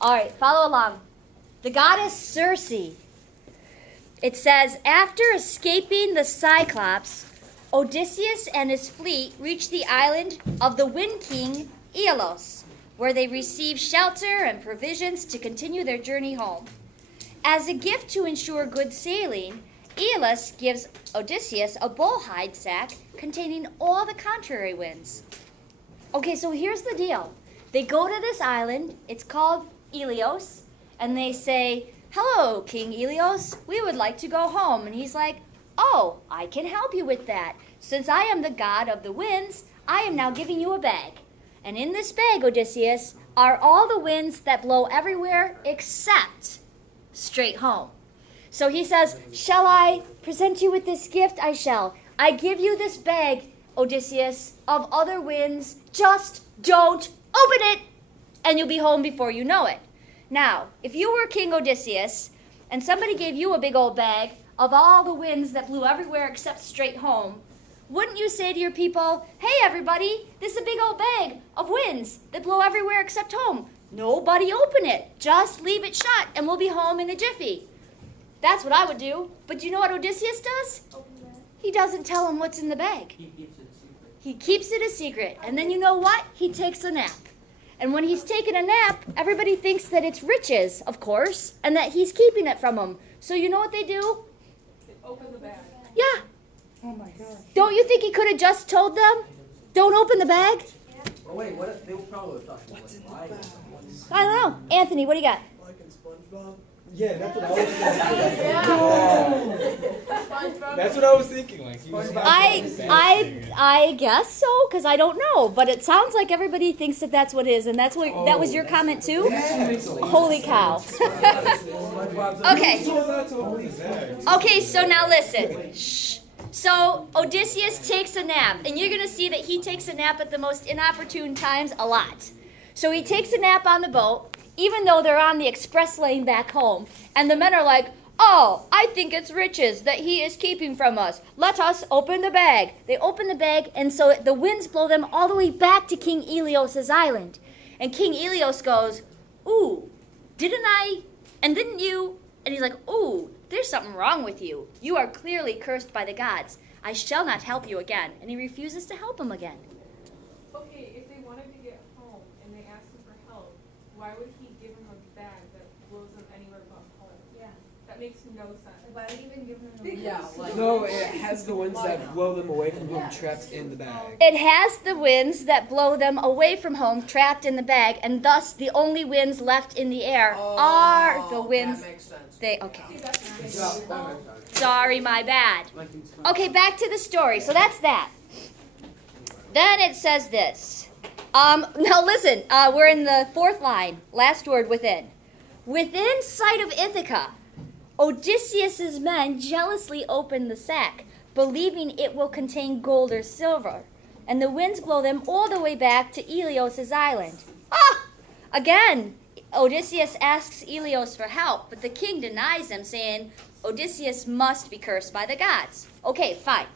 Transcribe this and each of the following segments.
All right, follow along. The goddess Circe. It says, after escaping the Cyclops, Odysseus and his fleet reached the island of the Wind King, Aeolus, where they received shelter and provisions to continue their journey home. As a gift to ensure good sailing, Aeolus gives Odysseus a bullhide sack containing all the contrary winds. Okay, so here's the deal. They go to this island, it's called Aeolus, and they say, hello, King Aeolus, we would like to go home. And he's like, oh, I can help you with that. Since I am the god of the winds, I am now giving you a bag. And in this bag, Odysseus, are all the winds that blow everywhere except straight home. So he says, shall I present you with this gift? I shall. I give you this bag, Odysseus, of other winds. Just don't open it, and you'll be home before you know it. Now, if you were King Odysseus, and somebody gave you a big old bag of all the winds that blew everywhere except straight home, wouldn't you say to your people, hey everybody, this is a big old bag of winds that blow everywhere except home. Nobody open it. Just leave it shut, and we'll be home in a jiffy. That's what I would do. But do you know what Odysseus does? He doesn't tell him what's in the bag. He keeps it a secret. And then you know what? He takes a nap. And when he's taking a nap, everybody thinks that it's riches, of course, and that he's keeping it from them. So you know what they do? They open the bag. Yeah. Oh my gosh. Don't you think he could have just told them, don't open the bag? Oh wait, what if they were probably talking about lying? I don't know. Anthony, what do you got? Like in SpongeBob? Yeah, that's what I was thinking. SpongeBob. That's what I was thinking. Like he was I guess so, because I don't know. But it sounds like everybody thinks that that's what it is. And that was your comment too? Holy cow. Okay. Okay, so now listen. Shh. So Odysseus takes a nap, and you're going to see that he takes a nap at the most inopportune times a lot. So he takes a nap on the boat, even though they're on the express lane back home, and the men are like, oh, I think it's riches that he is keeping from us. Let us open the bag. They open the bag, and so the winds blow them all the way back to King Aeolus' island. And King Aeolus goes, ooh, didn't I, and didn't you? And he's like, ooh, there's something wrong with you. You are clearly cursed by the gods. I shall not help you again. And he refuses to help him again. Okay, if they wanted to get home and they asked him for help, why would he give them a bag that blows them anywhere but home? Yeah. That makes no sense. Why would you even give them a Yeah, like, No, it has the ones that blow them away from home trapped in the bag. It has the winds that blow them away from home, trapped in the bag, and thus the only winds left in the air are the winds. That makes sense. Okay. See, that's the thing. Yeah, that makes sense. Sorry, my bad. Okay, back to the story. So that's that. Then it says this. Now listen, we're in the fourth line. Last word, within. Within sight of Ithaca, Odysseus' men jealously open the sack, believing it will contain gold or silver. And the winds blow them all the way back to Aeolus' island. Ah! Again, Odysseus asks Aeolus for help, but the king denies him, saying, Odysseus must be cursed by the gods. Okay, fine.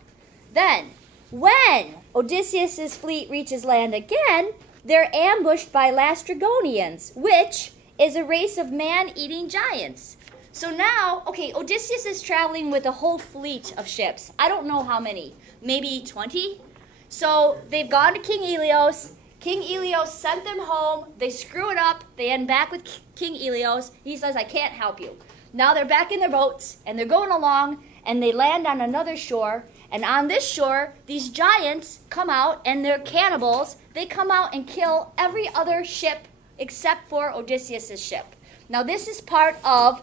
Then, when Odysseus' fleet reaches land again, they're ambushed by Lastrygonians, which is a race of man-eating giants. So now, okay, Odysseus is traveling with a whole fleet of ships. I don't know how many. Maybe 20? So they've gone to King Aeolus. King Aeolus sent them home. They screw it up. They end back with King Aeolus. He says, I can't help you. Now they're back in their boats, and they're going along, and they land on another shore. And on this shore, these giants come out, and they're cannibals. They come out and kill every other ship except for Odysseus' ship. Now this is part of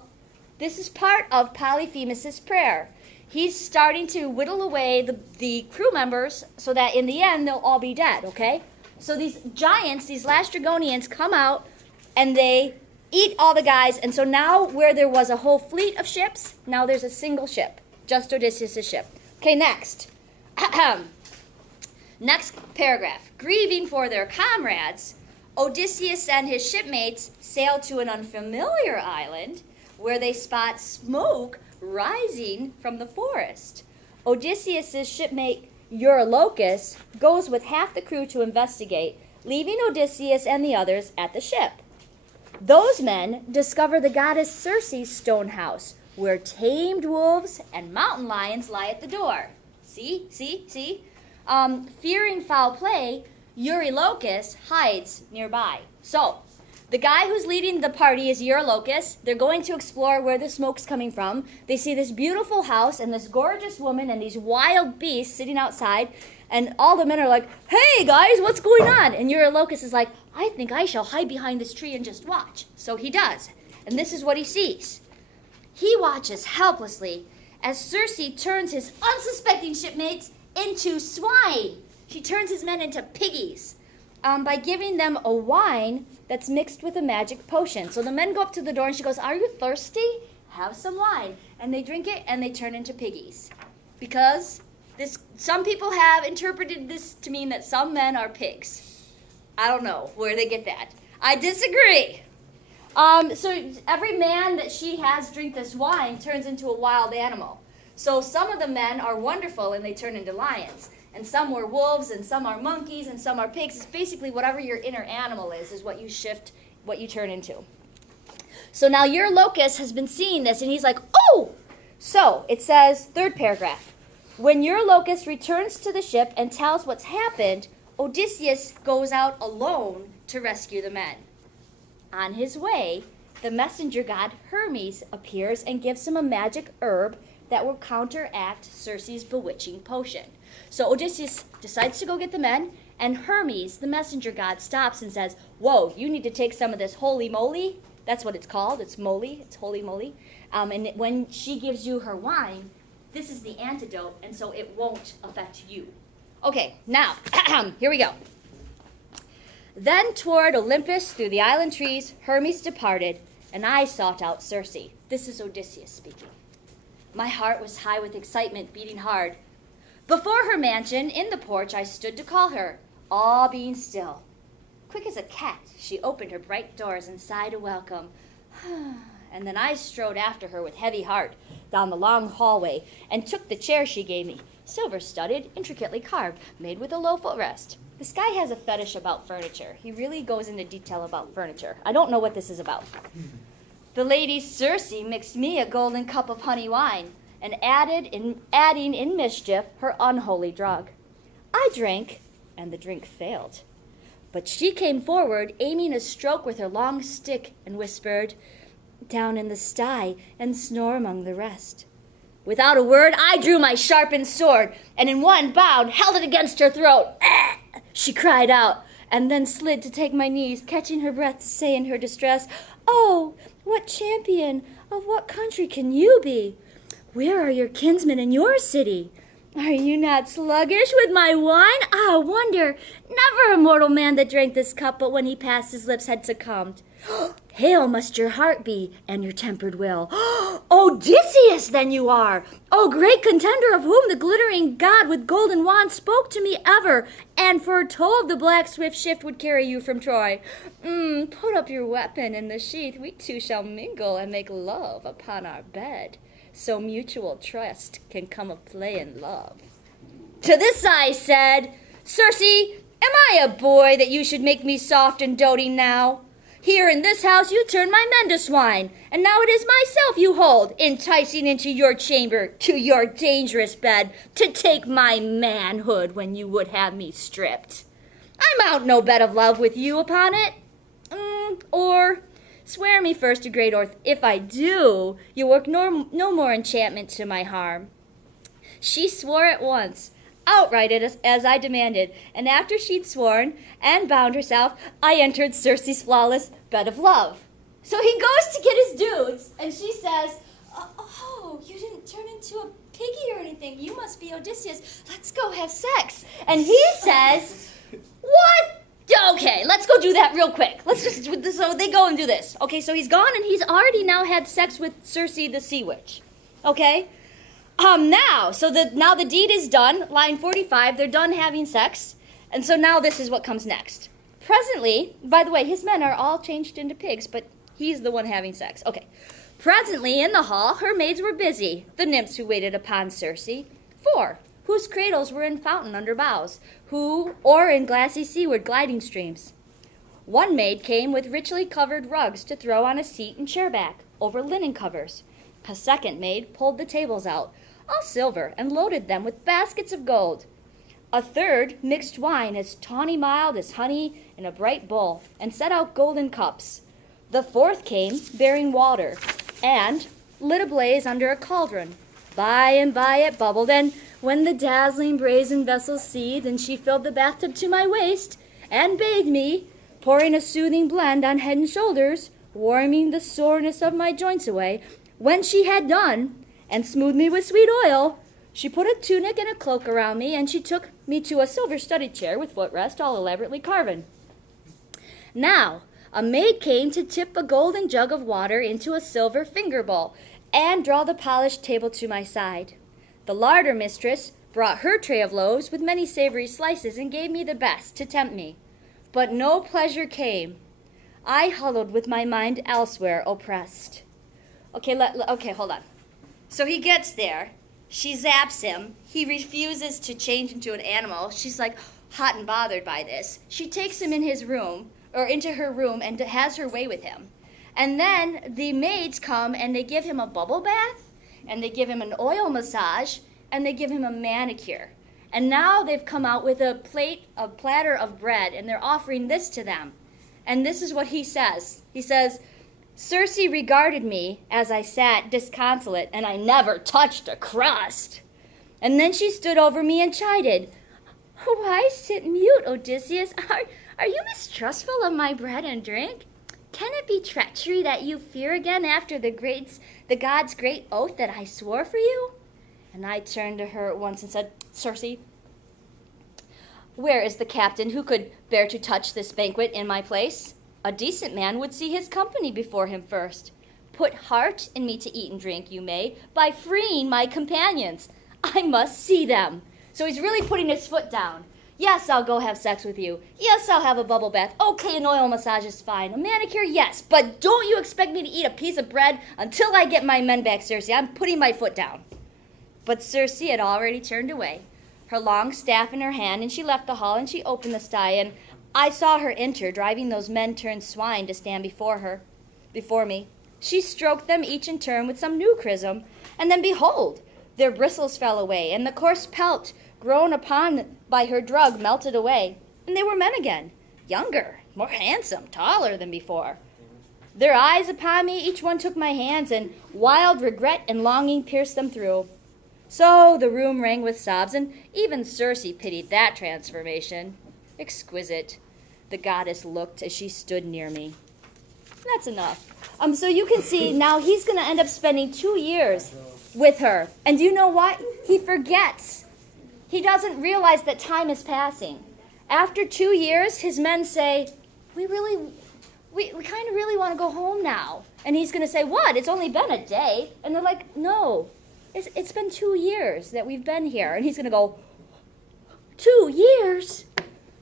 Polyphemus' prayer. He's starting to whittle away the crew members so that in the end they'll all be dead, okay? So these giants, these Lastrygonians, come out and they eat all the guys. And so now where there was a whole fleet of ships, now there's a single ship, just Odysseus' ship. Okay, next. Next paragraph. Grieving for their comrades, Odysseus and his shipmates sail to an unfamiliar island where they spot smoke rising from the forest. Odysseus' shipmate Eurylochus goes with half the crew to investigate, leaving Odysseus and the others at the ship. Those men discover the goddess Circe's stone house, where tamed wolves and mountain lions lie at the door. See? Fearing foul play, Eurylochus hides nearby. So, the guy who's leading the party is Eurylochus. They're going to explore where the smoke's coming from. They see this beautiful house and this gorgeous woman and these wild beasts sitting outside. And all the men are like, hey guys, what's going on? And Eurylochus is like, I think I shall hide behind this tree and just watch. So he does. And this is what he sees. He watches helplessly as Circe turns his unsuspecting shipmates into swine. She turns his men into piggies by giving them a wine that's mixed with a magic potion. So the men go up to the door and she goes, are you thirsty? Have some wine. And they drink it and they turn into piggies. Because some people have interpreted this to mean that some men are pigs. I don't know where they get that. I disagree. So every man that she has drink this wine turns into a wild animal. So some of the men are wonderful and they turn into lions. And some were wolves, and some are monkeys, and some are pigs. It's basically whatever your inner animal is what you shift, what you turn into. So now Eurylochus has been seeing this, and he's like, oh! So it says, third paragraph. When Eurylochus returns to the ship and tells what's happened, Odysseus goes out alone to rescue the men. On his way, the messenger god Hermes appears and gives him a magic herb that will counteract Circe's bewitching potion. So Odysseus decides to go get the men, and Hermes, the messenger god, stops and says, whoa, you need to take some of this holy moly. That's what it's called. It's moly. It's holy moly. And when she gives you her wine, this is the antidote, and so it won't affect you. Okay, now, here we go. Then toward Olympus, through the island trees, Hermes departed, and I sought out Circe. This is Odysseus speaking. My heart was high with excitement, beating hard. Before her mansion, in the porch, I stood to call her, all being still. Quick as a cat, she opened her bright doors and sighed a welcome. And then I strode after her with heavy heart down the long hallway and took the chair she gave me, silver-studded, intricately carved, made with a low footrest. This guy has a fetish about furniture. He really goes into detail about furniture. I don't know what this is about. The lady Circe mixed me a golden cup of honey wine, and adding in mischief her unholy drug. I drank, and the drink failed. But she came forward, aiming a stroke with her long stick, and whispered, down in the sty, and snore among the rest. Without a word, I drew my sharpened sword, and in one bound held it against her throat. Ah! She cried out, and then slid to take my knees, catching her breath to say in her distress, oh, what champion of what country can you be? Where are your kinsmen in your city? Are you not sluggish with my wine? Ah, wonder, never a mortal man that drank this cup, but when he passed his lips had succumbed. Hale must your heart be, and your tempered will. Odysseus, then you are! O great contender of whom the glittering god with golden wand spoke to me ever, and foretold the black swift shift would carry you from Troy. Put up your weapon in the sheath, we two shall mingle and make love upon our bed, so mutual trust can come of play and love. To this I said, Circe, am I a boy that you should make me soft and doting now? Here in this house you turn my men to swine, and now it is myself you hold, enticing into your chamber, to your dangerous bed, to take my manhood when you would have me stripped. I mount no bed of love with you upon it. Or swear me first a great oath, if I do, you work no more enchantment to my harm. She swore at once, outright as I demanded, and after she'd sworn and bound herself, I entered Circe's flawless bed of love. So he goes to get his dudes, and she says, oh, you didn't turn into a piggy or anything. You must be Odysseus. Let's go have sex. And he says, what? Okay, let's go do that real quick. So they go and do this. Okay, so he's gone, and he's already now had sex with Circe the sea witch. Okay? Now the deed is done, line 45, they're done having sex, and so now this is what comes next. Presently, by the way, his men are all changed into pigs, but he's the one having sex. Okay. Presently, in the hall, her maids were busy, the nymphs who waited upon Circe, 4, whose cradles were in fountain under boughs, or in glassy seaward gliding streams. One maid came with richly covered rugs to throw on a seat and chair back, over linen covers. A second maid pulled the tables out, all silver, and loaded them with baskets of gold. A third mixed wine as tawny mild as honey in a bright bowl, and set out golden cups. The fourth came, bearing water, and lit a blaze under a cauldron. By and by it bubbled, and when the dazzling brazen vessel seethed, and she filled the bathtub to my waist, and bathed me, pouring a soothing blend on head and shoulders, warming the soreness of my joints away, when she had done, and smoothed me with sweet oil, she put a tunic and a cloak around me, and she took me to a silver-studded chair with footrest all elaborately carven. Now, a maid came to tip a golden jug of water into a silver finger bowl, and draw the polished table to my side. The larder mistress brought her tray of loaves with many savory slices, and gave me the best to tempt me. But no pleasure came. I huddled with my mind elsewhere, oppressed. Okay, hold on. So he gets there. She zaps him. He refuses to change into an animal. She's like hot and bothered by this. She takes him in his room, or into her room, and has her way with him. And then the maids come and they give him a bubble bath, and they give him an oil massage, and they give him a manicure. And now they've come out with a platter of bread, and they're offering this to them. And this is what he says. He says, Circe regarded me as I sat disconsolate, and I never touched a crust. And then she stood over me and chided, Why sit mute, Odysseus? Are you mistrustful of my bread and drink? Can it be treachery that you fear again after the god's great oath that I swore for you? And I turned to her at once and said, Circe, where is the captain who could bear to touch this banquet in my place? A decent man would see his company before him first. Put heart in me to eat and drink, you may, by freeing my companions. I must see them. So he's really putting his foot down. Yes, I'll go have sex with you. Yes, I'll have a bubble bath. Okay, an oil massage is fine. A manicure, yes. But don't you expect me to eat a piece of bread until I get my men back, Circe. I'm putting my foot down. But Circe had already turned away, her long staff in her hand, and she left the hall, and she opened the sty, and I saw her enter, driving those men turned swine to stand before me. She stroked them each in turn with some new chrism, and then behold, their bristles fell away, and the coarse pelt grown upon by her drug melted away, and they were men again, younger, more handsome, taller than before. Their eyes upon me, each one took my hands, and wild regret and longing pierced them through. So the room rang with sobs, and even Circe pitied that transformation. Exquisite, the goddess looked as she stood near me. That's enough. So you can see now he's going to end up spending 2 years with her. And do you know what? He forgets. He doesn't realize that time is passing. After 2 years, his men say, we kind of really want to go home now. And he's going to say, what? It's only been a day. And they're like, no, it's been 2 years that we've been here. And he's going to go, 2 years?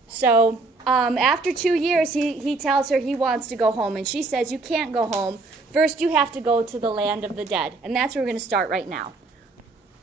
So after 2 years, he tells her he wants to go home. And she says, you can't go home. First, you have to go to the land of the dead. And that's where we're going to start right now.